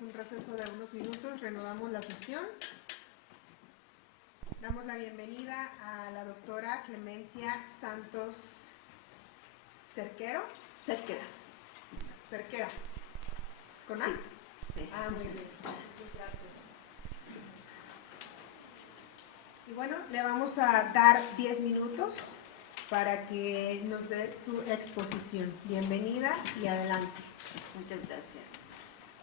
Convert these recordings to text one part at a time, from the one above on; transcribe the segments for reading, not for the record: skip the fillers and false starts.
Tras un receso de unos minutos, reanudamos la sesión. Damos la bienvenida a la doctora Clemencia Santos Cerquera. ¿Con A? Sí. Muy bien. Muchas gracias. Y bueno, le vamos a dar 10 minutos para que nos dé su exposición. Bienvenida y adelante. Muchas gracias.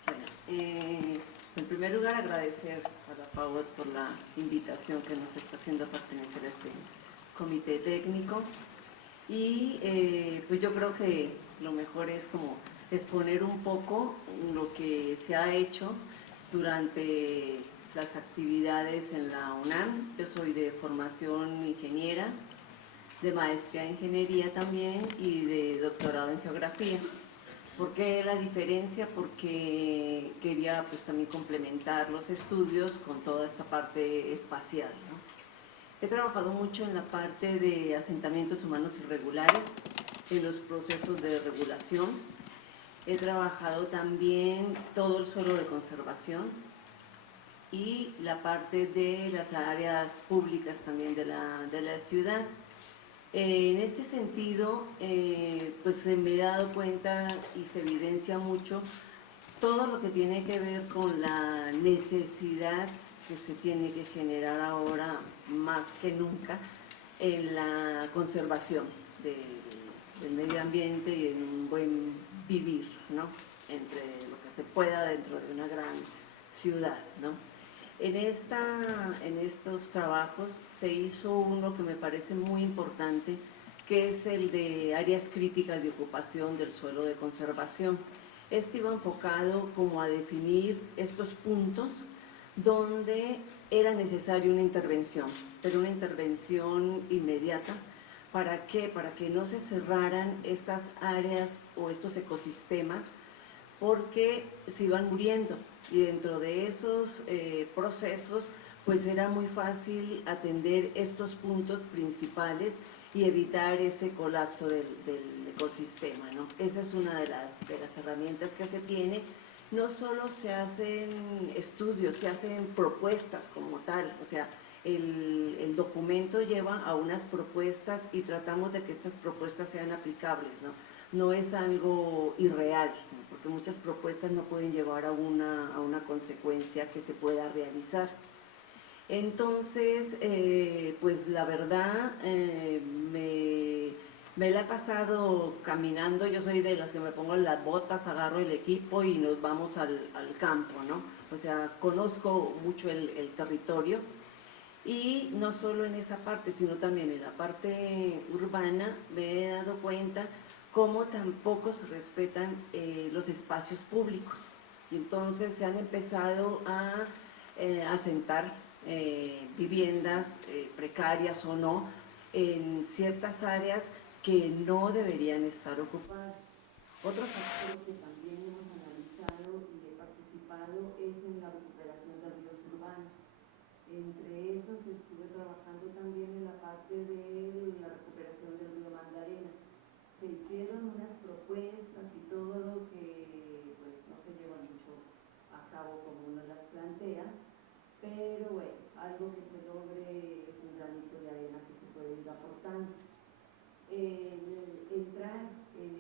Bueno, en primer lugar agradecer a la PAUD por la invitación que nos está haciendo a pertenecer a este comité técnico y pues yo creo que lo mejor es como exponer un poco lo que se ha hecho durante las actividades en la UNAM. Yo soy de formación ingeniera, de maestría en ingeniería también y de doctorado en geografía. ¿Por qué la diferencia? Porque quería pues también complementar los estudios con toda esta parte espacial, ¿no? He trabajado mucho en la parte de asentamientos humanos irregulares, en los procesos de regulación. He trabajado también todo el suelo de conservación y la parte de las áreas públicas también de la ciudad. En este sentido, pues me he dado cuenta y se evidencia mucho todo lo que tiene que ver con la necesidad que se tiene que generar ahora más que nunca en la conservación del medio ambiente y en un buen vivir, ¿no? Entre lo que se pueda dentro de una gran ciudad, ¿no? En estos trabajos se hizo uno que me parece muy importante, que es el de áreas críticas de ocupación del suelo de conservación. Este iba enfocado como a definir estos puntos donde era necesaria una intervención, pero una intervención inmediata. ¿Para qué? Para que no se cerraran estas áreas o estos ecosistemas, porque se iban muriendo y dentro de esos procesos pues era muy fácil atender estos puntos principales y evitar ese colapso del ecosistema, ¿no? Esa es una de las herramientas que se tiene. No solo se hacen estudios, se hacen propuestas como tal, o sea, el documento lleva a unas propuestas y tratamos de que estas propuestas sean aplicables, ¿no? No es algo irreal, ¿no? Porque muchas propuestas no pueden llevar a una consecuencia que se pueda realizar. Entonces, pues la verdad, me la he pasado caminando. Yo soy de las que me pongo las botas, agarro el equipo y nos vamos al campo, ¿no? O sea, conozco mucho el territorio. Y no solo en esa parte, sino también en la parte urbana me he dado cuenta cómo tampoco se respetan los espacios públicos. Y entonces se han empezado a asentar viviendas precarias o no en ciertas áreas que no deberían estar ocupadas. Otro factor que también hemos analizado y he participado es en la recuperación de ríos urbanos. Entre esos estuve trabajando también en la parte de la recuperación del río Magdalena. Se hicieron unas propuestas y todo lo que pues no se lleva mucho a cabo como uno las plantea, pero bueno, algo que se logre es un granito de arena que se puede ir aportando. Entrar en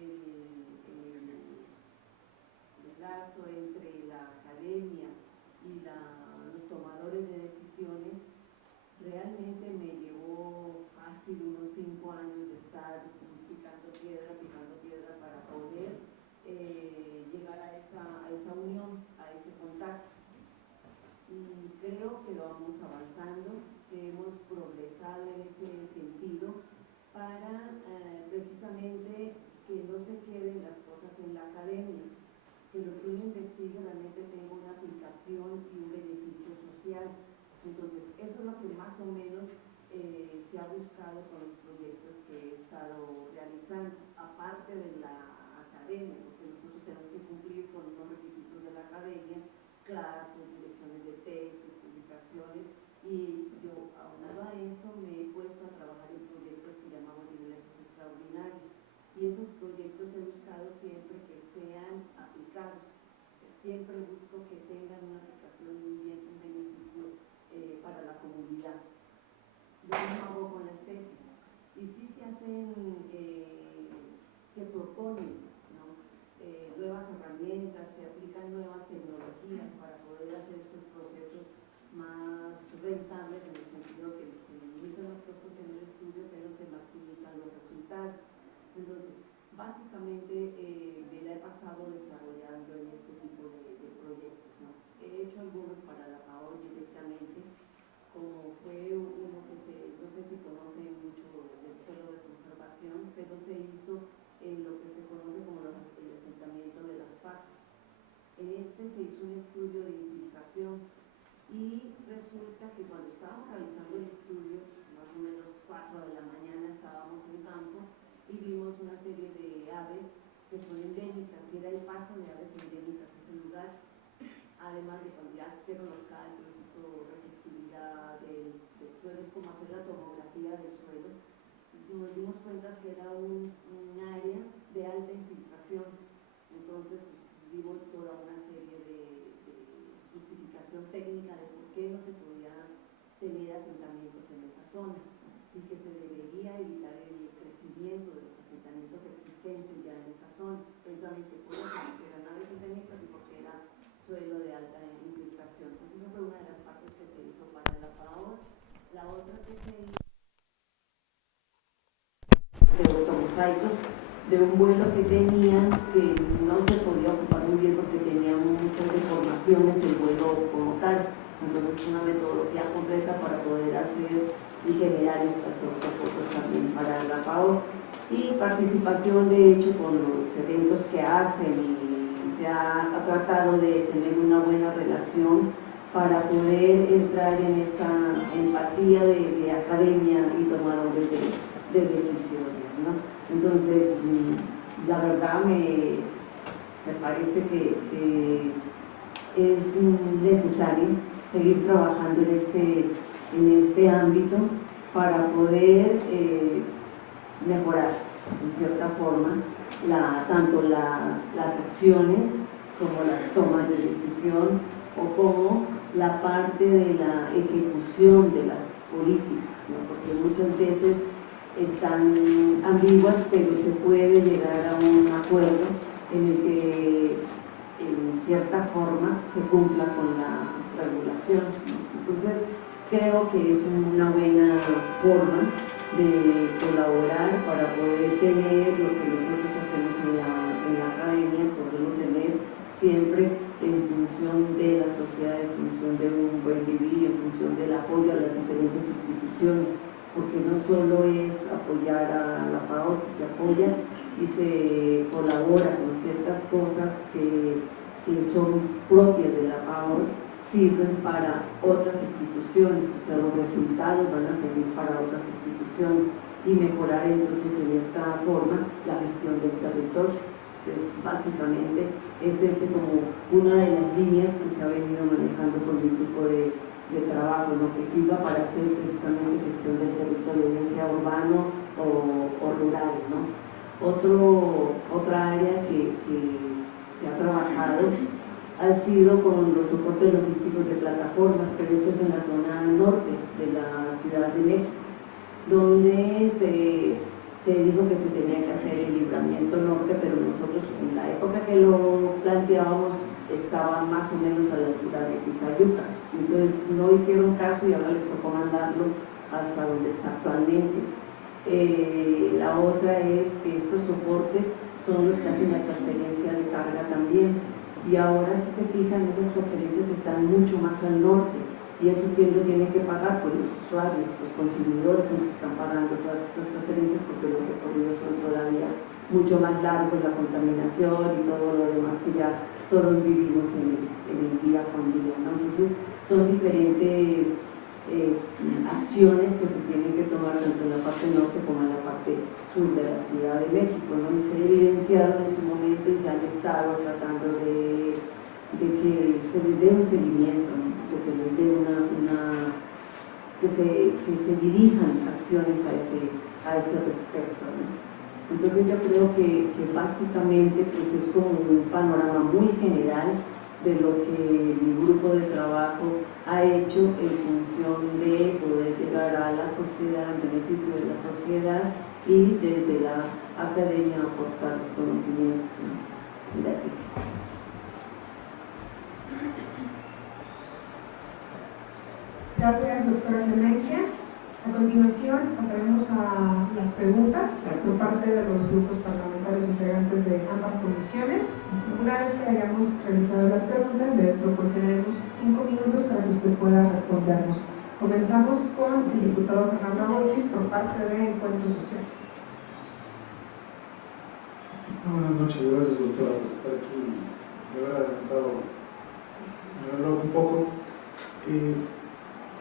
el lazo entre la academia y los tomadores de decisiones realmente me llevó fácil unos 5 años de estar picando piedra para poder llegar a esa unión, a ese contacto. Y creo que lo vamos avanzando, que hemos progresado en ese sentido para precisamente que no se queden las cosas en la academia, que lo que uno investigue realmente tenga una aplicación y un beneficio social. Entonces, eso es lo que más o menos se ha buscado con los proyectos que he estado realizando, aparte de la academia, porque nosotros tenemos que cumplir con unos requisitos de la academia, clases, direcciones de tesis, publicaciones, y yo, aunado a eso, me he puesto a trabajar en proyectos que llamamos ingresos extraordinarios, y esos proyectos he buscado siempre que sean aplicados, siempre busco que tengan una aplicación y un beneficio para la comunidad. Lo mismo hago con las tesis. Y sí se hacen, se proponen, ¿no? Nuevas herramientas, se aplican nuevas tecnologías para poder hacer estos procesos más rentables, en el sentido que se minimizan los costos en el estudio, pero se maximizan los resultados. Entonces, básicamente me la he pasado desarrollando en este tipo de proyectos, ¿no? He hecho algunos para la FAO directamente, como fue uno que no sé si conocen mucho del suelo de conservación, pero se hizo en lo que se conoce como el asentamiento de las FARC. En este se hizo un estudio de nidificación y resulta que cuando estábamos realizando el estudio, más o menos 4 de la mañana estábamos en campo y vimos una serie de aves que son endémicas, y era el paso de aves endémicas a ese lugar. Además de cuando ya se hicieron los cálculos, hizo resistividad del suelo, es como hacer la tomografía del suelo, nos dimos cuenta que era un área de alta infiltración. Entonces pues, vimos toda una serie de justificación técnica de por qué no se podía tener asentamientos en esa zona y que se debería evitar el crecimiento de los asentamientos existentes ya en esa zona, precisamente por eso, porque eran aves endémicas y porque era suelo de alta infiltración. Entonces esa fue una de las partes que se hizo para la FAO. La otra que se hizo de fotomosaicos de un vuelo que tenían que no se podía ocupar muy bien porque tenía muchas deformaciones el vuelo como tal. Entonces una metodología completa para poder hacer y generar estas fotos también para la FAO. Y participación de hecho con los eventos que hacen, y se ha tratado de tener una buena relación para poder entrar en esta empatía de academia y tomadores de decisiones, ¿no? Entonces, la verdad me parece que es necesario seguir trabajando en este ámbito para poder mejorar, en cierta forma, tanto las acciones como las tomas de decisión, o como la parte de la ejecución de las políticas, ¿no? Porque muchas veces están ambiguas, pero se puede llegar a un acuerdo en el que en cierta forma se cumpla con la regulación. Entonces creo que es una buena forma de colaborar para poder tener lo que nosotros hacemos en la academia, poderlo tener siempre en función de la sociedad, en función de un buen vivir, en función del apoyo a las diferentes instituciones, porque no solo es apoyar a la FAO, se apoya y se colabora con ciertas cosas que son propias de la FAO, sirven para otras instituciones, o sea, los resultados van a servir para otras instituciones y mejorar entonces en esta forma la gestión del territorio. Entonces, básicamente es ese como una de las líneas que se ha venido manejando con mi grupo de trabajo, lo que sirva para hacer precisamente gestión del territorio, ya sea urbano o rural, ¿no? Otra área que se ha trabajado ha sido con los soportes logísticos de plataformas, pero esto es en la zona norte de la Ciudad de México, donde se dijo que se tenía que hacer el libramiento norte, pero nosotros en la época que lo planteábamos estaba más o menos a la altura de Tizayuca, entonces no hicieron caso y ahora les tocó mandarlo hasta donde está actualmente. La otra es que estos soportes son los que hacen la transferencia de carga también, y ahora si se fijan esas transferencias están mucho más al norte, y eso quién lo tiene que pagar, pues los usuarios, los consumidores nos están pagando todas estas transferencias porque los recorridos son todavía mucho más largos, la contaminación y todo lo demás que ya todos vivimos en el día con día, ¿no? Entonces son diferentes acciones que se tienen que tomar tanto en la parte norte como en la parte sur de la Ciudad de México, ¿no? Y se evidenciaron en su momento y se han estado tratando de que se les dé un seguimiento, ¿no? Que se les dé que se dirijan acciones a ese respecto, ¿no? Entonces yo creo que básicamente pues es como un panorama muy general de lo que mi grupo de trabajo ha hecho en función de poder llegar a la sociedad, en beneficio de la sociedad y desde la academia aportar los conocimientos. Gracias. Gracias, doctora Clemencia. A continuación pasaremos a las preguntas por parte de los grupos parlamentarios integrantes de ambas comisiones. Una vez que hayamos realizado las preguntas, le proporcionaremos 5 minutos para que usted pueda respondernos. Comenzamos con el diputado Fernando Aboitis por parte de Encuentro Social. Buenas noches, gracias doctora por estar aquí. Me haber adelantado el reloj un poco.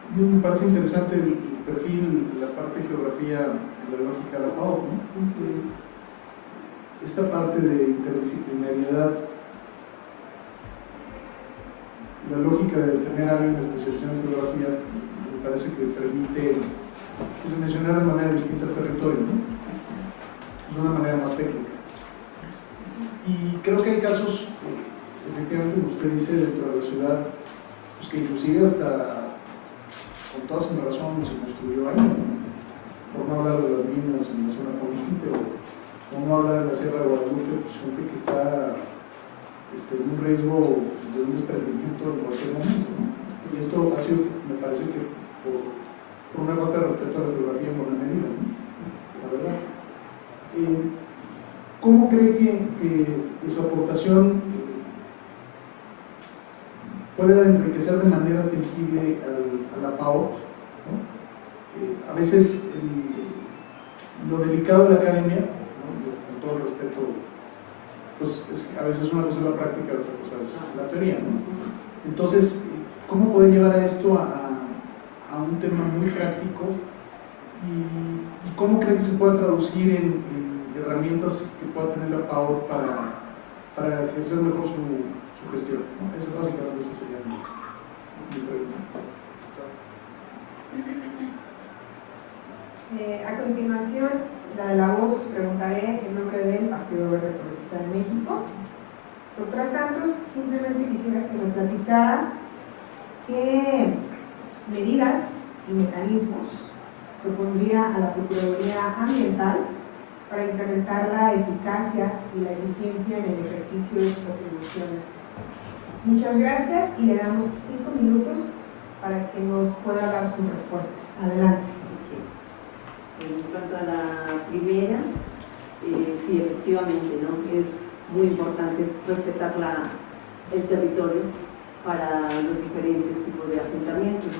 Me parece interesante el perfil, la parte de geografía de la lógica de la PAO, ¿no? Esta parte de interdisciplinariedad, la lógica de tener a alguien especializado en geografía, me parece que permite mencionar de manera distinta el territorio, ¿no? De una manera más técnica. Y creo que hay casos, efectivamente, como usted dice, dentro de la ciudad, pues que inclusive hasta con toda su razón se construyó ahí, por no hablar de las minas en la zona poniente o por no hablar de la Sierra de Guadalupe, pues gente que está en un riesgo de un desprendimiento en cualquier momento, ¿no? Y esto ha sido, me parece que por una falta de respeto a la geografía en buena medida, ¿no? La verdad. ¿Cómo cree que su aportación puede enriquecer de manera tangible a la PAO, ¿no? A veces lo delicado de la academia, ¿no? Con todo el respeto, pues a veces una cosa es la práctica y otra cosa es la teoría, ¿no? Entonces, ¿cómo puede llevar a esto a un tema muy práctico y cómo cree que se pueda traducir en herramientas que pueda tener la PAO para ejercer mejor su gestión, ¿no? Eso básicamente eso sería mi pregunta. A continuación, la de la voz, preguntaré en nombre del Partido Verde Ecologista de México. Doctora Santos, simplemente quisiera que me platicara qué medidas y mecanismos propondría a la Procuraduría Ambiental para incrementar la eficacia y la eficiencia en el ejercicio de sus atribuciones. Muchas gracias y le damos 5 minutos para que nos pueda dar sus respuestas. Adelante. En cuanto a la primera, sí, efectivamente, ¿no? Es muy importante respetar el territorio para los diferentes tipos de asentamientos.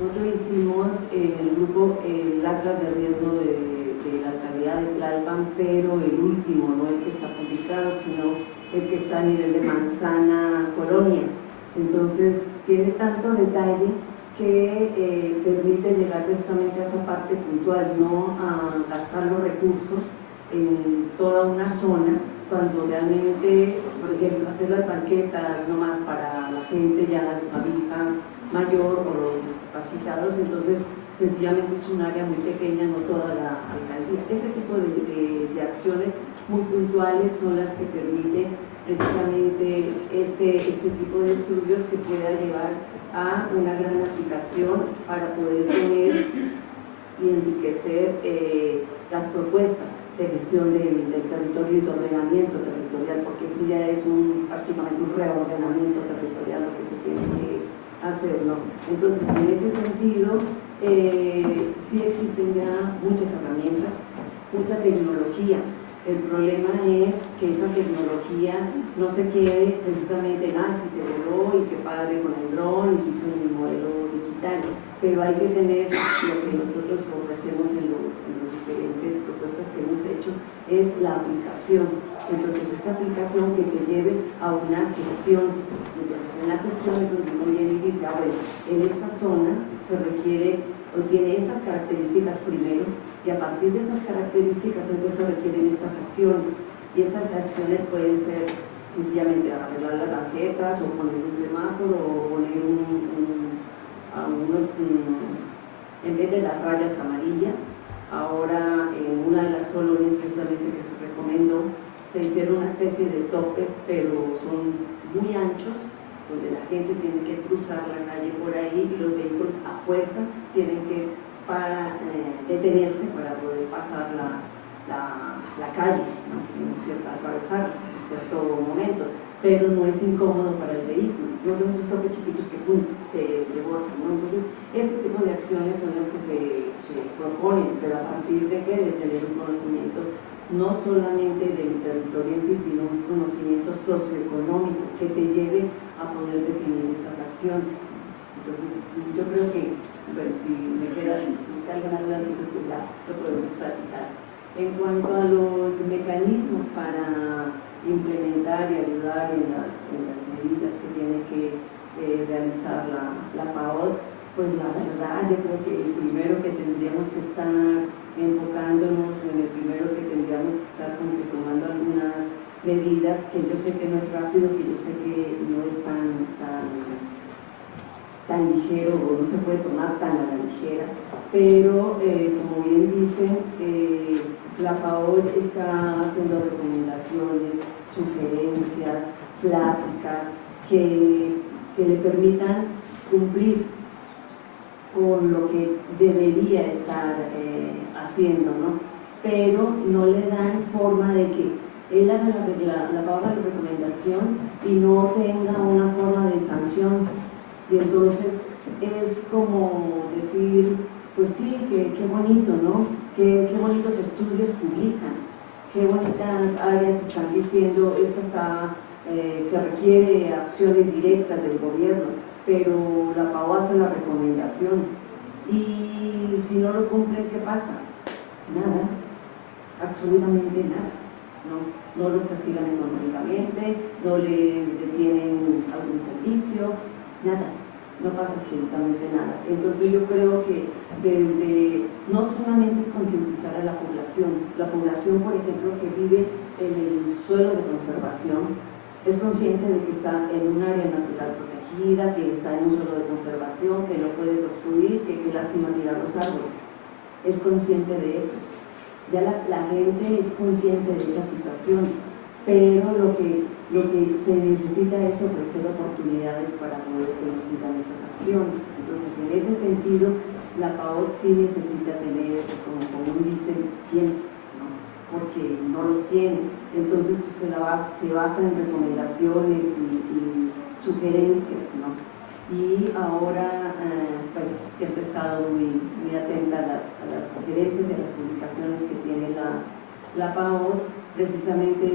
Nosotros hicimos en el grupo el atlas de riesgo de la alcaldía de Tlalpan, pero el último, no el que está publicado, sino el que está a nivel de Manzana, Colonia. Entonces, tiene tanto detalle que permite llegar precisamente a esa parte puntual, no a gastar los recursos en toda una zona, cuando realmente, por ejemplo, hacer las banquetas nomás para la gente ya adulta mayor o los discapacitados, entonces sencillamente es un área muy pequeña, no toda la alcaldía. Este tipo de acciones muy puntuales son las que permiten precisamente este tipo de estudios que pueda llevar a una gran aplicación para poder tener y enriquecer las propuestas de gestión del territorio y de ordenamiento territorial, porque esto ya es prácticamente un reordenamiento territorial lo que se tiene que hacer, ¿no? Entonces, en ese sentido, sí existen ya muchas herramientas, mucha tecnología. El problema es que esa tecnología no se quede precisamente en si se voló y qué padre con el dron y se hizo un modelo digital, pero hay que tener lo que nosotros ofrecemos en los diferentes propuestas que hemos hecho, es la aplicación. Entonces, esa aplicación que te lleve a una gestión. Entonces, en la gestión es donde uno viene y dice, bueno, en esta zona se requiere o tiene estas características primero, y a partir de estas características entonces se requieren estas acciones, y estas acciones pueden ser sencillamente arreglar las banquetas o poner un semáforo o poner en vez de las rayas amarillas. Ahora en una de las colonias precisamente que se recomendó se hicieron una especie de topes, pero son muy anchos donde la gente tiene que cruzar la calle por ahí y los vehículos a fuerza tienen que detenerse para poder pasar la calle, ¿no? Atravesar en cierto momento, pero no es incómodo para el vehículo, no son esos toques chiquitos que te botan, ¿no? Entonces, este tipo de acciones son las que se proponen, pero a partir de tener un conocimiento no solamente del territorio en sí, sino un conocimiento socioeconómico que te lleve a poder definir estas acciones. Entonces, yo creo que, bueno, si me queda alguna duda, entonces pues ya lo podemos platicar. En cuanto a los mecanismos para implementar y ayudar en las medidas que tiene que realizar la PAOD, pues la verdad yo creo que el primero que tendríamos que estar enfocándonos, en el primero que tendríamos que estar como que tomando algunas medidas, que yo sé que no es rápido, que yo sé que no es tan ligero o no se puede tomar tan a la ligera, pero como bien dicen, la PAOD está haciendo recomendaciones, sugerencias, pláticas que le permitan cumplir con lo que debería estar haciendo, ¿no? Pero no le dan forma de que él haga la recomendación y no tenga una forma de sanción. Y entonces es como decir, pues sí, qué bonito, ¿no? Qué bonitos estudios publican, qué bonitas áreas están diciendo, esta está que requiere acciones directas del gobierno, pero la PAO hace la recomendación y si no lo cumplen, ¿qué pasa? Nada, absolutamente nada, no los castigan económicamente, no les detienen algún servicio, nada, no pasa absolutamente nada. Entonces yo creo que no solamente es concientizar a la población por ejemplo que vive en el suelo de conservación, es consciente de que está en un área natural protegida, que está en un suelo de conservación, que no puede construir, que lástima tirar los árboles. Es consciente de eso. Ya la gente es consciente de esa situación, pero lo que se necesita es ofrecer oportunidades para poder que nos sigan esas acciones. Entonces, en ese sentido, la PAOD sí necesita tener, como dicen, dientes, porque no los tiene. Entonces se basa en recomendaciones y sugerencias, ¿no? Y ahora, bueno, siempre he estado muy atenta a las sugerencias y a las publicaciones que tiene la PAOD, precisamente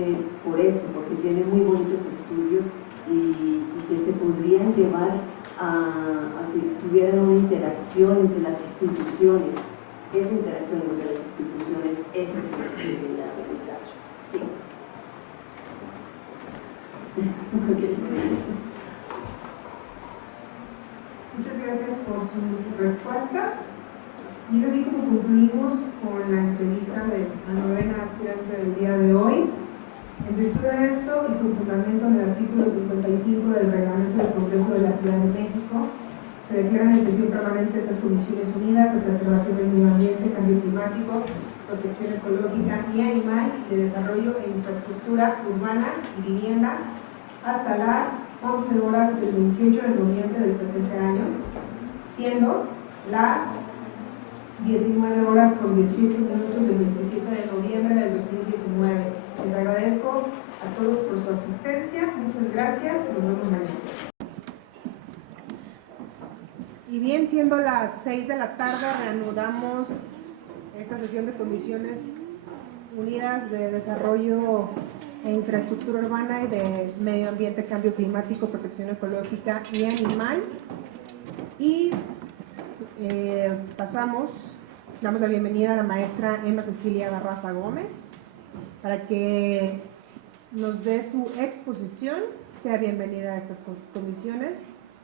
por eso, porque tiene muy bonitos estudios y que se podrían llevar a que tuvieran una interacción entre las instituciones. Esa interacción entre las instituciones es lo que debe realizar. Sí. Okay. Muchas gracias por sus respuestas. Y es así como concluimos con la entrevista de la novena aspirante del día de hoy. En virtud de esto y con fundamento en el artículo 55 del Reglamento del Congreso de la Ciudad de México, se declaran en sesión permanente estas Comisiones Unidas de Preservación del Medio Ambiente, Cambio Climático, Protección Ecológica y Animal y de Desarrollo e Infraestructura Urbana y Vivienda hasta las 11 horas del 28 de noviembre del presente año, siendo las 19 horas con 18 minutos del 27 de noviembre del 2019. Les agradezco a todos por su asistencia. Muchas gracias. Nos vemos mañana. Y bien, siendo las 6 de la tarde, reanudamos esta sesión de Comisiones Unidas de Desarrollo e Infraestructura Urbana y de Medio Ambiente, Cambio Climático, Protección Ecológica y Animal. Y damos la bienvenida a la maestra Emma Cecilia Barraza Gómez para que nos dé su exposición. Sea bienvenida a estas comisiones.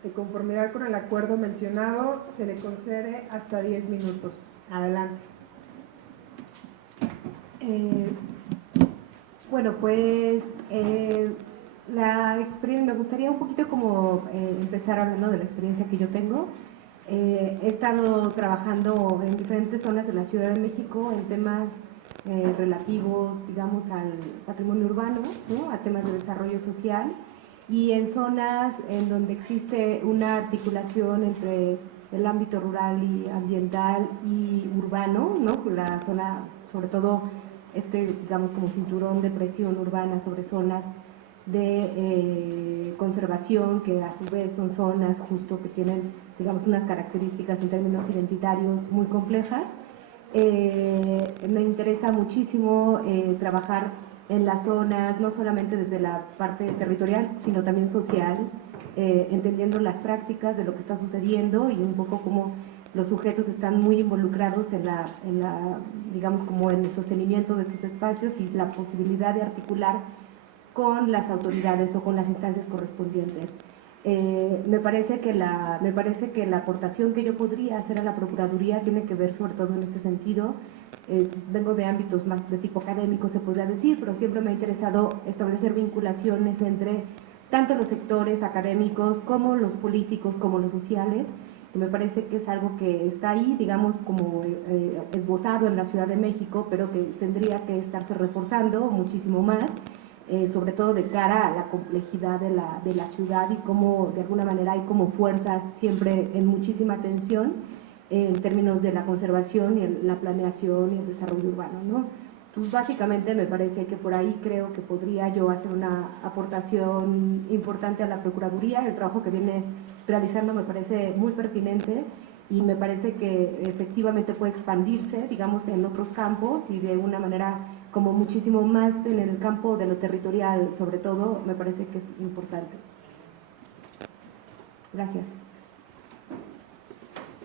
De conformidad con el acuerdo mencionado, se le concede hasta 10 minutos. Adelante. Bueno, pues la experiencia, me gustaría un poquito como empezar hablando de la experiencia que yo tengo. He estado trabajando en diferentes zonas de la Ciudad de México en temas relativos, digamos, al patrimonio urbano, ¿no? A temas de desarrollo social. y en zonas en donde existe una articulación entre el ámbito rural y ambiental y urbano, ¿no? La zona, sobre todo digamos, como cinturón de presión urbana sobre zonas de conservación, que a su vez son zonas justo que tienen, digamos, unas características en términos identitarios muy complejas. Me interesa muchísimo trabajar en las zonas, no solamente desde la parte territorial, sino también social, entendiendo las prácticas de lo que está sucediendo y un poco cómo los sujetos están muy involucrados digamos, como en el sostenimiento de estos espacios y la posibilidad de articular con las autoridades o con las instancias correspondientes. Me parece que la aportación que yo podría hacer a la Procuraduría tiene que ver sobre todo en este sentido. Vengo de ámbitos más de tipo académico, se podría decir, pero siempre me ha interesado establecer vinculaciones entre tanto los sectores académicos como los políticos, como los sociales, y me parece que es algo que está ahí, digamos, como esbozado en la Ciudad de México, pero que tendría que estarse reforzando muchísimo más, sobre todo de cara a la complejidad de la ciudad y cómo de alguna manera hay como fuerzas siempre en muchísima tensión en términos de la conservación y la planeación y el desarrollo urbano, ¿no? Entonces, básicamente me parece que por ahí creo que podría yo hacer una aportación importante a la Procuraduría. El trabajo que viene realizando me parece muy pertinente y me parece que efectivamente puede expandirse, digamos, en otros campos y de una manera como muchísimo más en el campo de lo territorial, sobre todo, me parece que es importante. Gracias.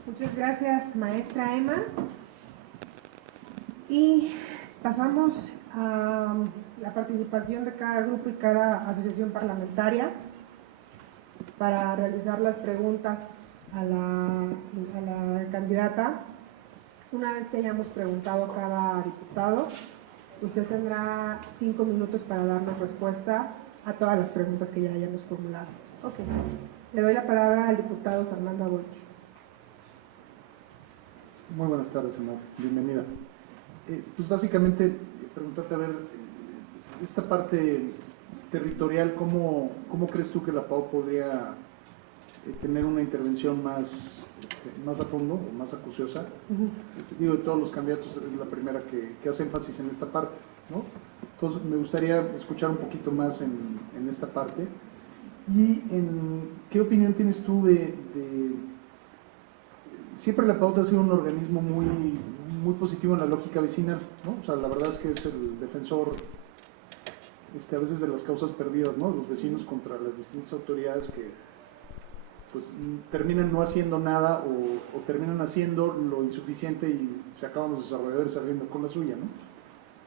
Muchas gracias, maestra Emma. Y pasamos a la participación de cada grupo y cada asociación parlamentaria para realizar las preguntas a la candidata. Una vez que hayamos preguntado a cada diputado, usted tendrá 5 minutos para darnos respuesta a todas las preguntas que ya hayamos formulado. Okay. Le doy la palabra al diputado Fernando Aboltis. Muy buenas tardes, Emma. Bienvenida. Pues básicamente, preguntarte, a ver, esta parte territorial, ¿cómo crees tú que la PAO podría tener una intervención más a fondo o más acuciosa? Digo, de todos los candidatos es la primera que hace énfasis en esta parte, ¿no? Entonces me gustaría escuchar un poquito más en esta parte. ¿Y qué opinión tienes tú siempre la Pauta ha sido un organismo muy positivo en la lógica vecinal, ¿no? O sea, la verdad es que es el defensor a veces de las causas perdidas, ¿no? Los vecinos contra las distintas autoridades que pues terminan no haciendo nada o terminan haciendo lo insuficiente y se acaban los desarrolladores saliendo con la suya, ¿no?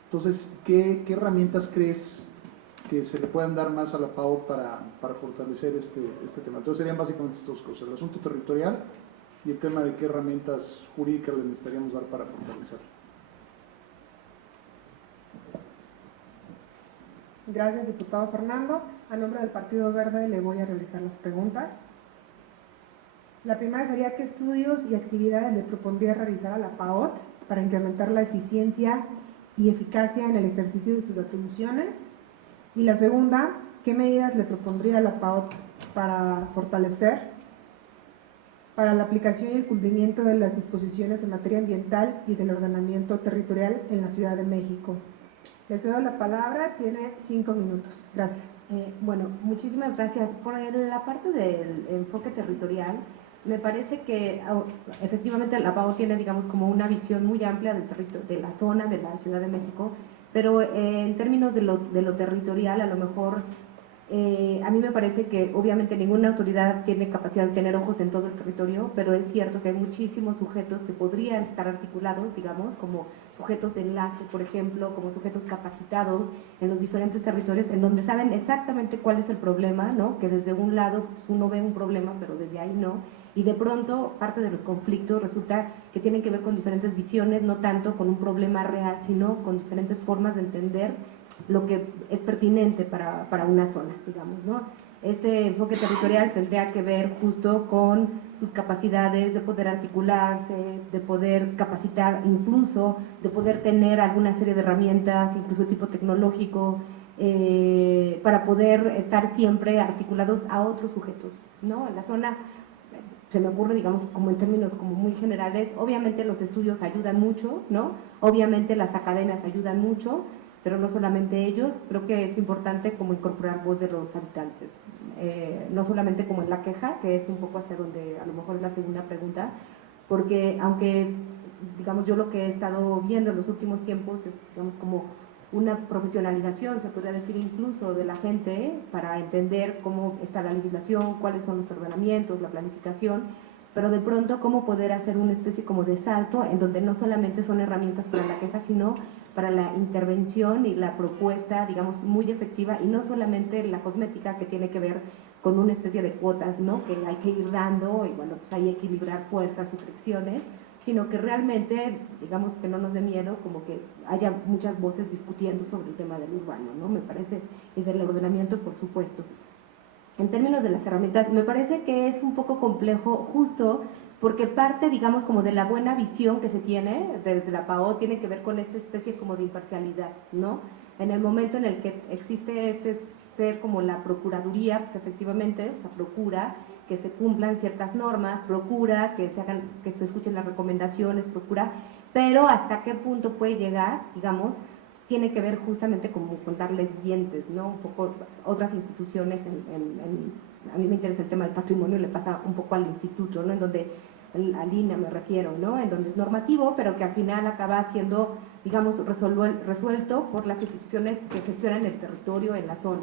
Entonces, ¿qué herramientas crees que se le puedan dar más a la PAO para fortalecer este tema? Entonces serían básicamente estas dos cosas, el asunto territorial y el tema de qué herramientas jurídicas le necesitaríamos dar para fortalecer. Gracias, diputado Fernando. A nombre del Partido Verde le voy a realizar las preguntas. La primera sería: ¿qué estudios y actividades le propondría realizar a la PAOT para incrementar la eficiencia y eficacia en el ejercicio de sus atribuciones? Y la segunda: ¿qué medidas le propondría a la PAOT para fortalecer para la aplicación y el cumplimiento de las disposiciones en materia ambiental y del ordenamiento territorial en la Ciudad de México? Le cedo la palabra, tiene 5 minutos. Gracias. Bueno, muchísimas gracias. Por la parte del enfoque territorial, me parece que efectivamente la PAO tiene, digamos, como una visión muy amplia de la zona de la Ciudad de México, pero en términos de lo territorial, a lo mejor a mí me parece que obviamente ninguna autoridad tiene capacidad de tener ojos en todo el territorio, pero es cierto que hay muchísimos sujetos que podrían estar articulados, digamos, como sujetos de enlace, por ejemplo, como sujetos capacitados en los diferentes territorios, en donde saben exactamente cuál es el problema, ¿no? Que desde un lado pues, uno ve un problema, pero desde ahí no, y de pronto parte de los conflictos resulta que tienen que ver con diferentes visiones, no tanto con un problema real, sino con diferentes formas de entender lo que es pertinente para una zona, digamos, ¿no? Este enfoque territorial tendría que ver justo con sus capacidades de poder articularse, de poder capacitar, incluso de poder tener alguna serie de herramientas, incluso de tipo tecnológico, para poder estar siempre articulados a otros sujetos, ¿no? En la zona, se me ocurre, digamos, como en términos como muy generales, obviamente los estudios ayudan mucho, ¿no? Obviamente las academias ayudan mucho, pero no solamente ellos, creo que es importante como incorporar voz de los habitantes, no solamente como en la queja, que es un poco hacia donde a lo mejor es la segunda pregunta, porque aunque, digamos, yo lo que he estado viendo en los últimos tiempos es, digamos, como una profesionalización, se podría decir incluso, de la gente para entender cómo está la legislación, cuáles son los ordenamientos, la planificación, pero de pronto cómo poder hacer una especie como de salto en donde no solamente son herramientas para la queja, sino para la intervención y la propuesta, digamos, muy efectiva, y no solamente la cosmética que tiene que ver con una especie de cuotas, ¿no?, que hay que ir dando, y bueno, pues hay que equilibrar fuerzas y fricciones, sino que realmente, digamos, que no nos dé miedo, como que haya muchas voces discutiendo sobre el tema del urbano, ¿no?, me parece, y del ordenamiento, por supuesto. En términos de las herramientas, me parece que es un poco complejo, justo porque parte, digamos, como de la buena visión que se tiene desde la PAO, tiene que ver con esta especie como de imparcialidad, ¿no? En el momento en el que existe este ser como la procuraduría, pues efectivamente, o sea, procura que se cumplan ciertas normas, procura que se hagan, que se escuchen las recomendaciones, procura, pero hasta qué punto puede llegar, digamos, tiene que ver justamente como con darles dientes, ¿no? Un poco otras instituciones, a mí me interesa el tema del patrimonio, le pasa un poco al instituto, ¿no?, en donde, al INA me refiero, ¿no?, en donde es normativo, pero que al final acaba siendo, digamos, resuelto por las instituciones que gestionan el territorio en la zona.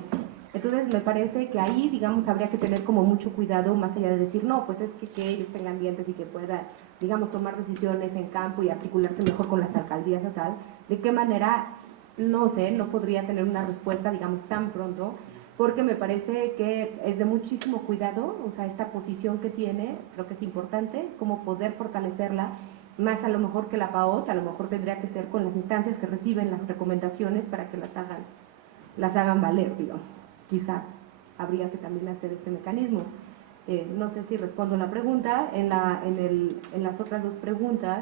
Entonces me parece que ahí, digamos, habría que tener como mucho cuidado, más allá de decir, no, pues es que ellos tengan dientes y que puedan, digamos, tomar decisiones en campo y articularse mejor con las alcaldías o tal, de qué manera, no sé, no podría tener una respuesta, digamos, tan pronto, porque me parece que es de muchísimo cuidado, o sea, esta posición que tiene, creo que es importante, como poder fortalecerla, más a lo mejor que la PAOT, a lo mejor tendría que ser con las instancias que reciben las recomendaciones para que las hagan valer, digamos. Quizá habría que también hacer este mecanismo. No sé si respondo la pregunta. En las otras dos preguntas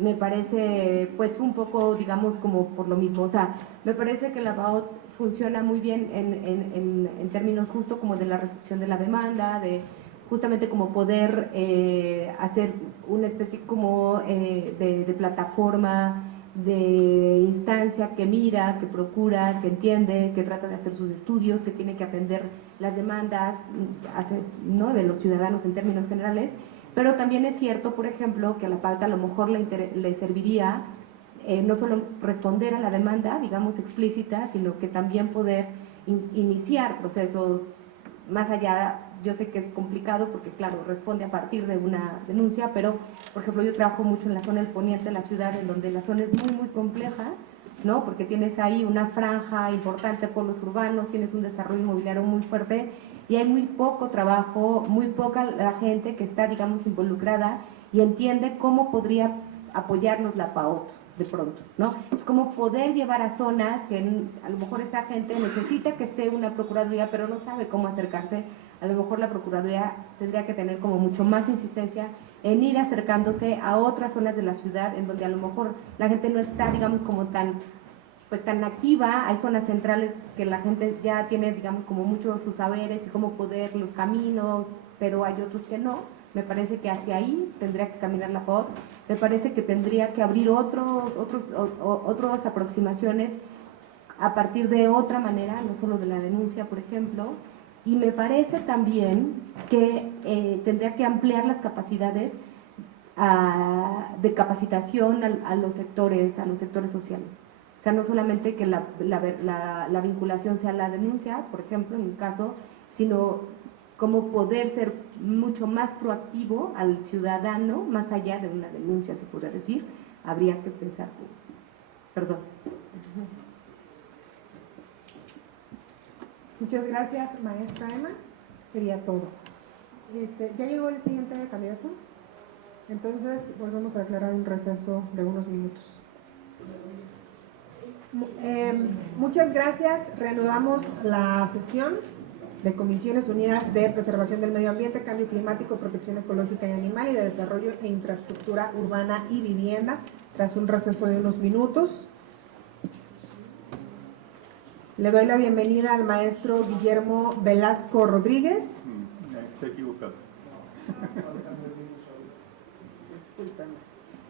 me parece pues un poco, digamos, como por lo mismo, o sea, me parece que la PAOT funciona muy bien en términos justo como de la recepción de la demanda, de justamente como poder hacer una especie como de plataforma, de instancia que mira, que procura, que entiende, que trata de hacer sus estudios, que tiene que atender las demandas, ¿no?, de los ciudadanos en términos generales. Pero también es cierto, por ejemplo, que a la PAOT a lo mejor le serviría no solo responder a la demanda, digamos, explícita, sino que también poder iniciar procesos más allá. Yo sé que es complicado porque, claro, responde a partir de una denuncia, pero, por ejemplo, yo trabajo mucho en la zona del poniente de la ciudad, en donde la zona es muy, muy compleja, ¿no?, porque tienes ahí una franja importante de pueblos urbanos, tienes un desarrollo inmobiliario muy fuerte y hay muy poco trabajo, muy poca la gente que está, digamos, involucrada y entiende cómo podría apoyarnos la PAOT de pronto, ¿no? Es como poder llevar a zonas que a lo mejor esa gente necesita que esté una procuraduría, pero no sabe cómo acercarse. A lo mejor la procuraduría tendría que tener como mucho más insistencia en ir acercándose a otras zonas de la ciudad en donde a lo mejor la gente no está, digamos, como tan activa. Hay zonas centrales que la gente ya tiene, digamos, como muchos sus saberes y cómo poder, los caminos, pero hay otros que no. Me parece que hacia ahí tendría que caminar la PAOT. Me parece que tendría que abrir otras aproximaciones a partir de otra manera, no solo de la denuncia, por ejemplo. Y me parece también que tendría que ampliar las capacidades de capacitación a los sectores sociales. O sea, no solamente que la vinculación sea la denuncia, por ejemplo, en mi caso, sino cómo poder ser mucho más proactivo al ciudadano, más allá de una denuncia, se podría decir. Habría que pensar. Perdón. Muchas gracias, maestra Emma. Sería todo. ¿Ya llegó el siguiente candidato? Entonces, volvemos a declarar un receso de unos minutos. Muchas gracias. Reanudamos la sesión de Comisiones Unidas de Preservación del Medio Ambiente, Cambio Climático, Protección Ecológica y Animal y de Desarrollo e Infraestructura Urbana y Vivienda, tras un receso de unos minutos. Le doy la bienvenida al maestro Guillermo Velasco Rodríguez. Está equivocado.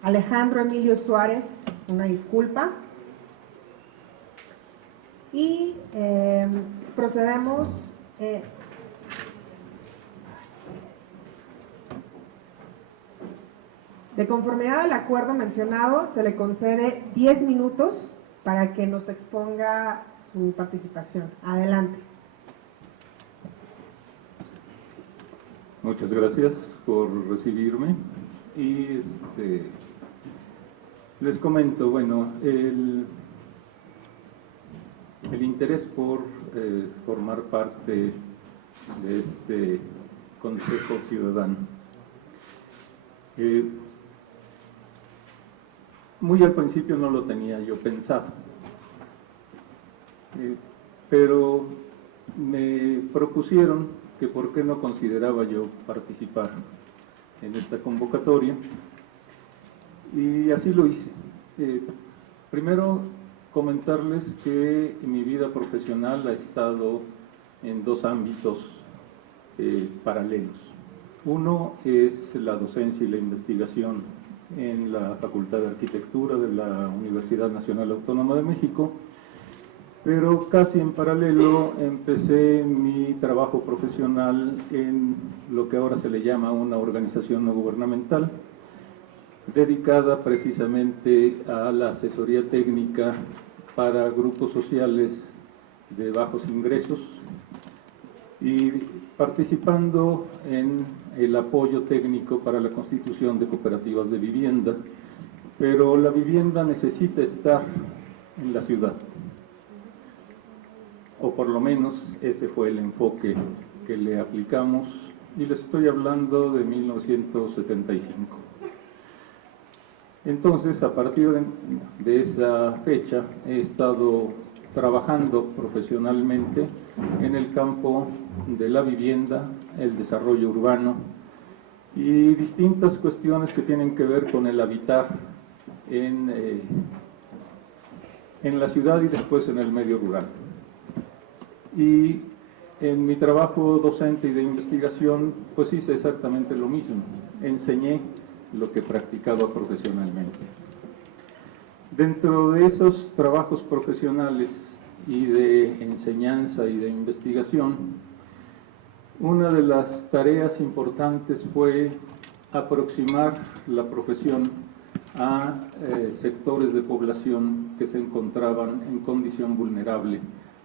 Alejandro Emilio Suárez, una disculpa. Y procedemos. De conformidad al acuerdo mencionado, se le concede 10 minutos para que nos exponga su participación. Adelante. Muchas gracias por recibirme. Y les comento, bueno, el interés por formar parte de este Consejo Ciudadano. Muy al principio no lo tenía yo pensado, pero me propusieron que por qué no consideraba yo participar en esta convocatoria, y así lo hice. Primero, comentarles que mi vida profesional ha estado en dos ámbitos paralelos. Uno es la docencia y la investigación en la Facultad de Arquitectura de la Universidad Nacional Autónoma de México, pero casi en paralelo empecé mi trabajo profesional en lo que ahora se le llama una organización no gubernamental, dedicada precisamente a la asesoría técnica para grupos sociales de bajos ingresos y participando en el apoyo técnico para la constitución de cooperativas de vivienda, pero la vivienda necesita estar en la ciudad, o por lo menos ese fue el enfoque que le aplicamos, y les estoy hablando de 1975. Entonces, a partir de esa fecha, he estado trabajando profesionalmente en el campo de la vivienda, el desarrollo urbano y distintas cuestiones que tienen que ver con el habitar en la ciudad y después en el medio rural. Y en mi trabajo docente y de investigación, pues hice exactamente lo mismo, enseñé lo que practicaba profesionalmente. Dentro de esos trabajos profesionales y de enseñanza y de investigación, una de las tareas importantes fue aproximar la profesión a sectores de población que se encontraban en condición vulnerable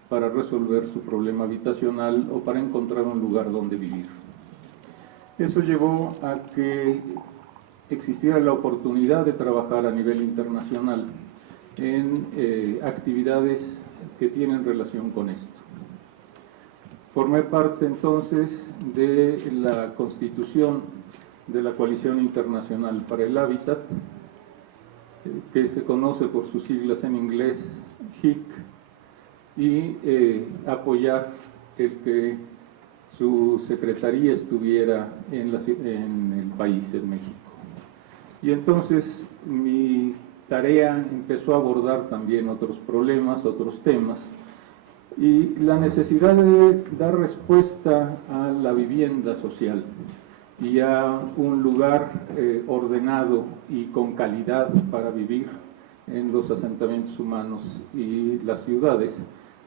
para resolver su problema habitacional o para encontrar un lugar donde vivir. Eso llevó a que existiera la oportunidad de trabajar a nivel internacional en actividades que tienen relación con esto. Formé parte entonces de la constitución de la Coalición Internacional para el Hábitat, que se conoce por sus siglas en inglés HIC, y apoyar el que su secretaría estuviera en el país, en México. Y entonces mi tarea empezó a abordar también otros problemas, otros temas, y la necesidad de dar respuesta a la vivienda social y a un lugar ordenado y con calidad para vivir en los asentamientos humanos y las ciudades,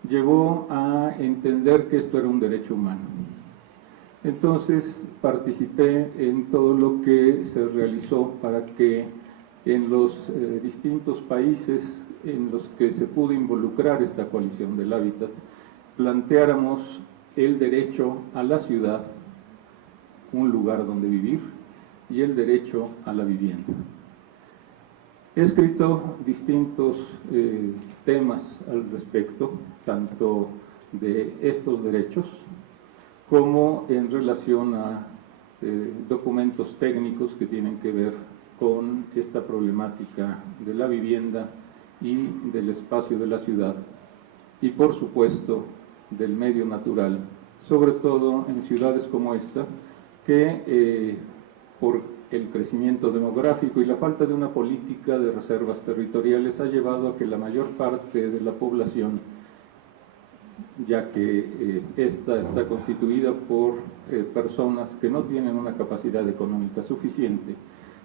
llevó a entender que esto era un derecho humano. Entonces participé en todo lo que se realizó para que en los distintos países en los que se pudo involucrar esta coalición del hábitat, planteáramos el derecho a la ciudad, un lugar donde vivir, y el derecho a la vivienda. He escrito distintos temas al respecto, tanto de estos derechos como en relación a documentos técnicos que tienen que ver con esta problemática de la vivienda y del espacio de la ciudad, y por supuesto del medio natural, sobre todo en ciudades como esta, que por el crecimiento demográfico y la falta de una política de reservas territoriales ha llevado a que la mayor parte de la población ya que esta está constituida por personas que no tienen una capacidad económica suficiente,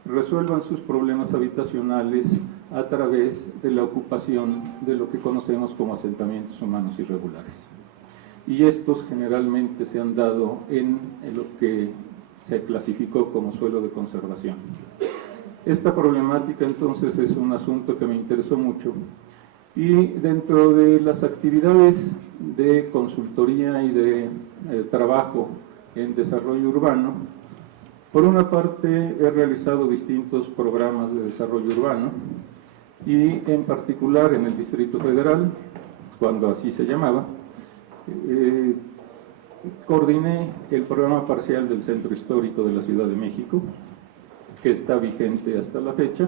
resuelvan sus problemas habitacionales a través de la ocupación de lo que conocemos como asentamientos humanos irregulares. Y estos generalmente se han dado en lo que se clasificó como suelo de conservación. Esta problemática entonces es un asunto que me interesó mucho, y dentro de las actividades de consultoría y de trabajo en desarrollo urbano, por una parte he realizado distintos programas de desarrollo urbano, y en particular en el Distrito Federal, cuando así se llamaba, coordiné el programa parcial del Centro Histórico de la Ciudad de México, que está vigente hasta la fecha,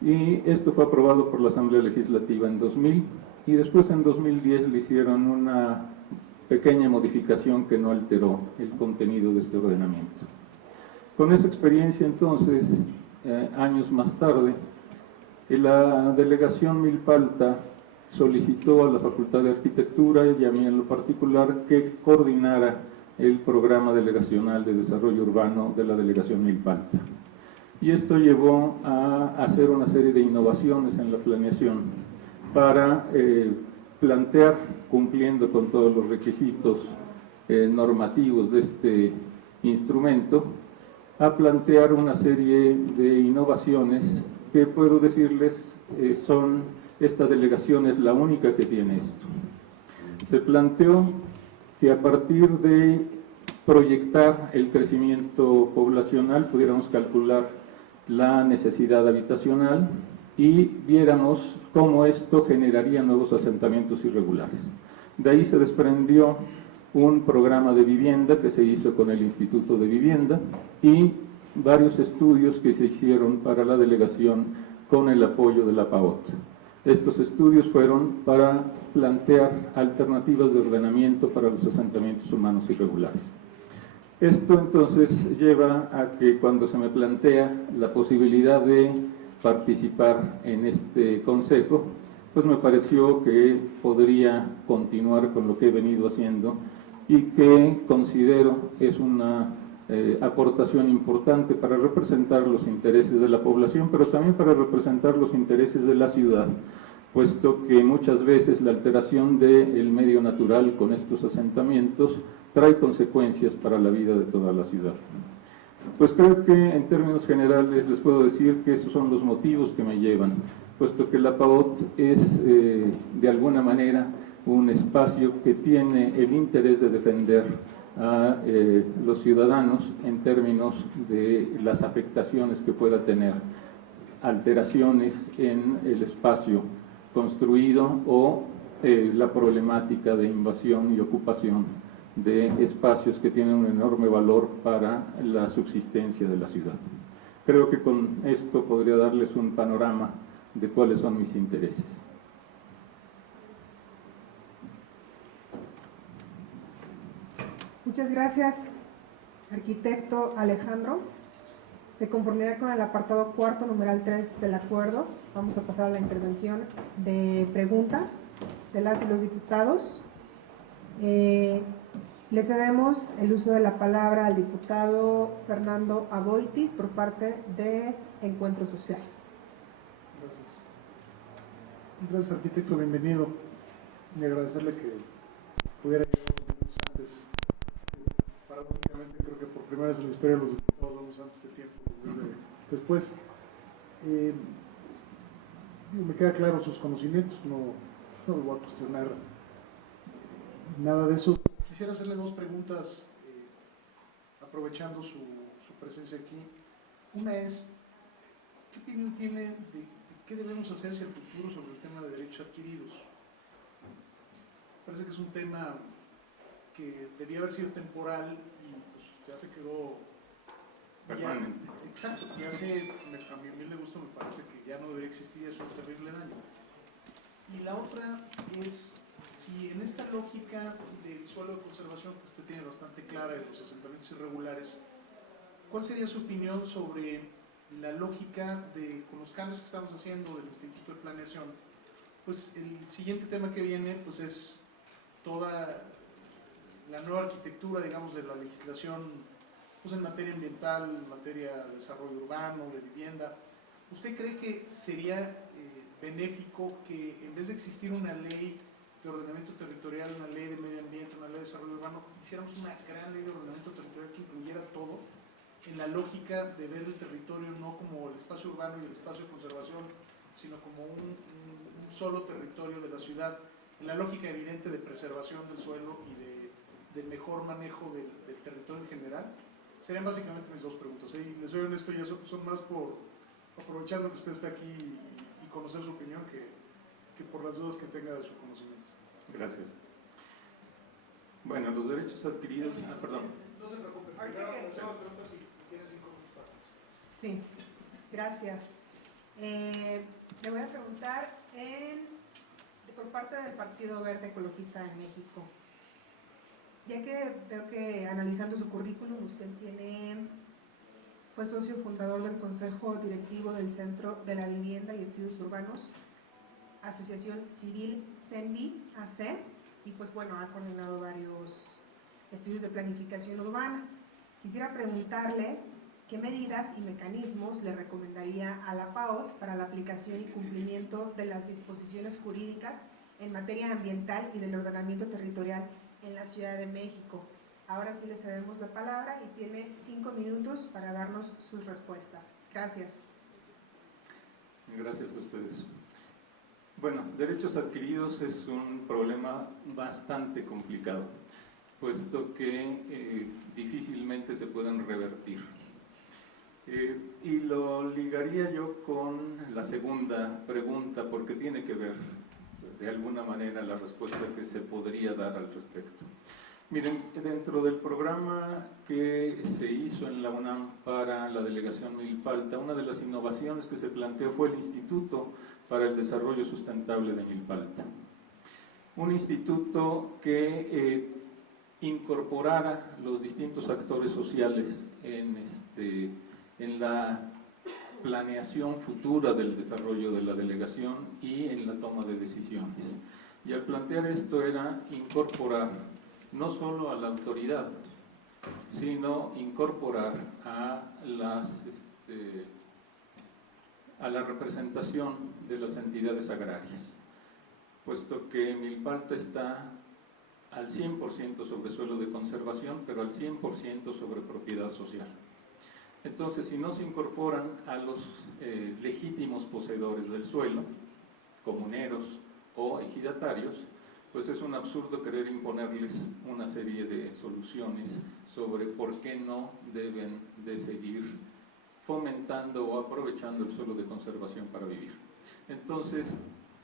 y esto fue aprobado por la Asamblea Legislativa en 2000, y después en 2010 le hicieron una pequeña modificación que no alteró el contenido de este ordenamiento. Con esa experiencia entonces, años más tarde, la delegación Milpalta solicitó a la Facultad de Arquitectura y a mí en lo particular que coordinara el programa delegacional de desarrollo urbano de la delegación Milpalta. Y esto llevó a hacer una serie de innovaciones en la planeación para plantear, cumpliendo con todos los requisitos normativos de este instrumento, a plantear una serie de innovaciones que puedo decirles esta delegación es la única que tiene esto. Se planteó que a partir de proyectar el crecimiento poblacional pudiéramos calcular la necesidad habitacional y viéramos cómo esto generaría nuevos asentamientos irregulares. De ahí se desprendió un programa de vivienda que se hizo con el Instituto de Vivienda y varios estudios que se hicieron para la delegación con el apoyo de la PAOT. Estos estudios fueron para plantear alternativas de ordenamiento para los asentamientos humanos irregulares. Esto entonces lleva a que cuando se me plantea la posibilidad de participar en este consejo, pues me pareció que podría continuar con lo que he venido haciendo y que considero es una aportación importante para representar los intereses de la población, pero también para representar los intereses de la ciudad, puesto que muchas veces la alteración del medio natural con estos asentamientos trae consecuencias para la vida de toda la ciudad. Pues creo que en términos generales les puedo decir que esos son los motivos que me llevan, puesto que la PAOT es de alguna manera un espacio que tiene el interés de defender a los ciudadanos en términos de las afectaciones que pueda tener alteraciones en el espacio construido o la problemática de invasión y ocupación de espacios que tienen un enorme valor para la subsistencia de la ciudad. Creo que con esto podría darles un panorama de cuáles son mis intereses. Muchas gracias, arquitecto Alejandro. De conformidad con el apartado cuarto, numeral 3 del acuerdo, vamos a pasar a la intervención de preguntas de las y los diputados. Le cedemos el uso de la palabra al diputado Fernando Aboitis por parte de Encuentro Social. Gracias. Gracias, arquitecto, bienvenido. Y agradecerle que pudiera llegar unos minutos antes. Paradójicamente, creo que por primera vez en la historia de los diputados vamos antes de tiempo, después. Me queda claro sus conocimientos, no le voy a cuestionar nada de eso. Quisiera hacerle dos preguntas, aprovechando su presencia aquí. Una es, ¿qué opinión tiene de qué debemos hacer hacia el futuro sobre el tema de derechos adquiridos? Parece que es un tema que debía haber sido temporal y pues ya se quedó permanente. Exacto, ya a mi humilde gusto me parece que ya no debería existir, es un terrible daño. Y la otra es, si en esta lógica del suelo de conservación que usted tiene bastante clara de los asentamientos irregulares, ¿cuál sería su opinión sobre la lógica de, con los cambios que estamos haciendo del Instituto de Planeación? Pues el siguiente tema que viene pues es toda la nueva arquitectura, digamos, de la legislación pues en materia ambiental, en materia de desarrollo urbano, de vivienda. ¿Usted cree que sería benéfico que en vez de existir una ley de ordenamiento territorial, una ley de medio ambiente, una ley de desarrollo urbano, hiciéramos una gran ley de ordenamiento territorial que incluyera todo, en la lógica de ver el territorio no como el espacio urbano y el espacio de conservación, sino como un solo territorio de la ciudad, en la lógica evidente de preservación del suelo y de mejor manejo del territorio en general? Serían básicamente mis dos preguntas. Y les soy honesto, ya son más por aprovechando que usted está aquí y conocer su opinión que por las dudas que tenga de su conocimiento. Gracias. Bueno, los derechos adquiridos... perdón. No se preocupe, primero hacemos preguntas y tiene 5 minutos para eso. Sí, gracias. Le voy a preguntar por parte del Partido Verde Ecologista en México. Ya que veo que analizando su currículum, usted fue socio fundador del Consejo Directivo del Centro de la Vivienda y Estudios Urbanos, Asociación Civil CENVI AC, y pues bueno, ha coordinado varios estudios de planificación urbana. Quisiera preguntarle qué medidas y mecanismos le recomendaría a la PAOT para la aplicación y cumplimiento de las disposiciones jurídicas en materia ambiental y del ordenamiento territorial en la Ciudad de México. Ahora sí le cedemos la palabra y tiene 5 minutos para darnos sus respuestas. Gracias. Gracias a ustedes. Bueno, derechos adquiridos es un problema bastante complicado, puesto que difícilmente se pueden revertir. Y lo ligaría yo con la segunda pregunta, porque tiene que ver de alguna manera la respuesta que se podría dar al respecto. Miren, dentro del programa que se hizo en la UNAM para la delegación Milpalta, una de las innovaciones que se planteó fue el Instituto para el Desarrollo Sustentable de Milpalta. Un instituto que incorporara los distintos actores sociales en la planeación futura del desarrollo de la delegación y en la toma de decisiones. Y al plantear esto era incorporar no solo a la autoridad, sino incorporar a la representación de las entidades agrarias, puesto que Milpalta está al 100% sobre suelo de conservación, pero al 100% sobre propiedad social. Entonces, si no se incorporan a los legítimos poseedores del suelo, comuneros o ejidatarios, pues es un absurdo querer imponerles una serie de soluciones sobre por qué no deben de seguir fomentando o aprovechando el suelo de conservación para vivir. Entonces,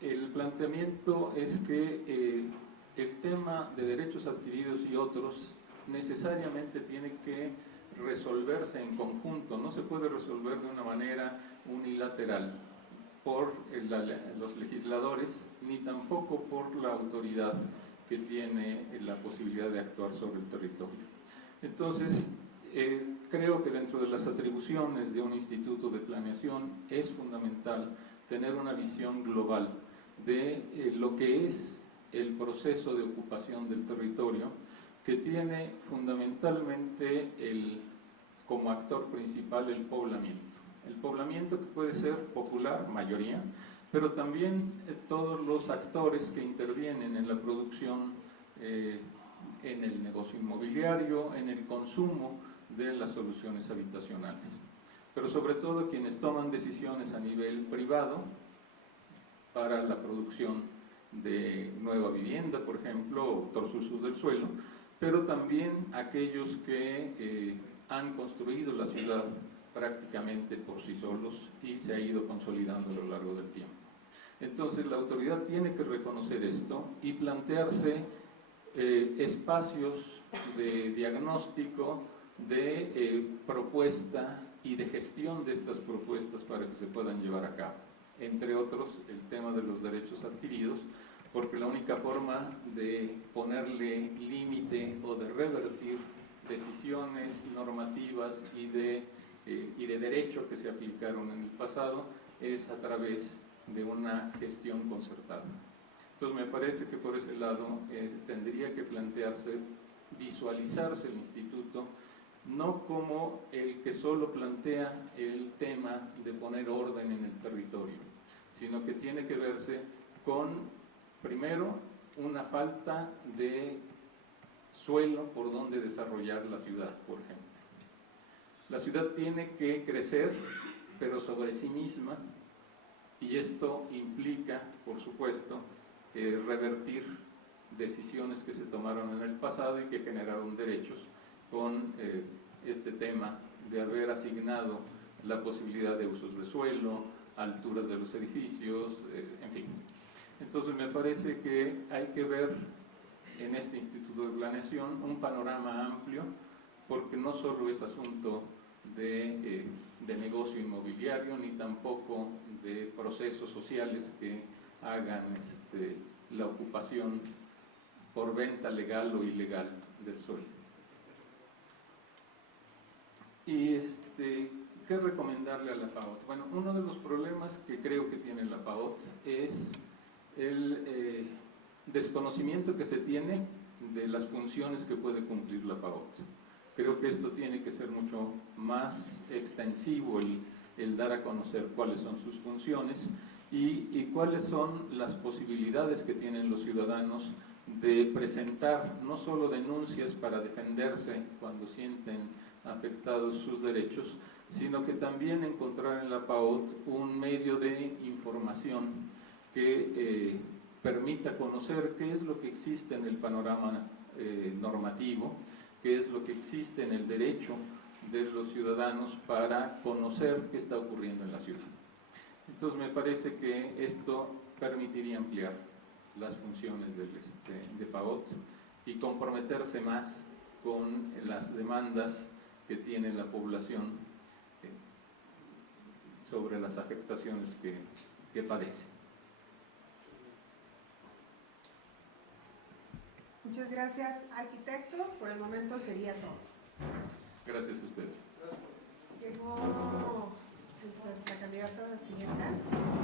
el planteamiento es que el tema de derechos adquiridos y otros necesariamente tiene que resolverse en conjunto, no se puede resolver de una manera unilateral por los legisladores, ni tampoco por la autoridad que tiene la posibilidad de actuar sobre el territorio. Entonces, creo que dentro de las atribuciones de un instituto de planeación es fundamental tener una visión global de lo que es el proceso de ocupación del territorio, que tiene fundamentalmente como actor principal el poblamiento. El poblamiento que puede ser popular, mayoría, pero también todos los actores que intervienen en la producción, en el negocio inmobiliario, en el consumo de las soluciones habitacionales. Pero sobre todo quienes toman decisiones a nivel privado para la producción de nueva vivienda, por ejemplo, o otros usos del suelo, pero también aquellos que han construido la ciudad prácticamente por sí solos y se ha ido consolidando a lo largo del tiempo. Entonces la autoridad tiene que reconocer esto y plantearse espacios de diagnóstico, de propuesta y de gestión de estas propuestas para que se puedan llevar a cabo. Entre otros, el tema de los derechos adquiridos, porque la única forma de ponerle límite o de revertir decisiones normativas y de derecho que se aplicaron en el pasado es a través de una gestión concertada. Entonces me parece que por ese lado tendría que plantearse, visualizarse el instituto, no como el que solo plantea el tema de poner orden en el territorio, sino que tiene que verse con, primero, una falta de suelo por donde desarrollar la ciudad, por ejemplo. La ciudad tiene que crecer, pero sobre sí misma, y esto implica, por supuesto, revertir decisiones que se tomaron en el pasado y que generaron derechos con este tema de haber asignado la posibilidad de usos de suelo, alturas de los edificios, en fin. Entonces me parece que hay que ver en este Instituto de Planeación un panorama amplio, porque no solo es asunto de negocio inmobiliario, ni tampoco de procesos sociales que hagan la ocupación por venta legal o ilegal del suelo. Y ¿qué recomendarle a la FAOT? Bueno, uno de los problemas que creo que tiene la FAOT es el desconocimiento que se tiene de las funciones que puede cumplir la FAOT. Creo que esto tiene que ser mucho más extensivo, el dar a conocer cuáles son sus funciones y cuáles son las posibilidades que tienen los ciudadanos de presentar no solo denuncias para defenderse cuando sienten afectados sus derechos, sino que también encontrar en la FAOT un medio de información que permita conocer qué es lo que existe en el panorama normativo, qué es lo que existe en el derecho de los ciudadanos para conocer qué está ocurriendo en la ciudad. Entonces me parece que esto permitiría ampliar las funciones de FAOT y comprometerse más con las demandas que tiene la población sobre las afectaciones que padece. Muchas gracias, arquitecto. Por el momento sería todo. Gracias a ustedes. Llegó la candidata a la siguiente.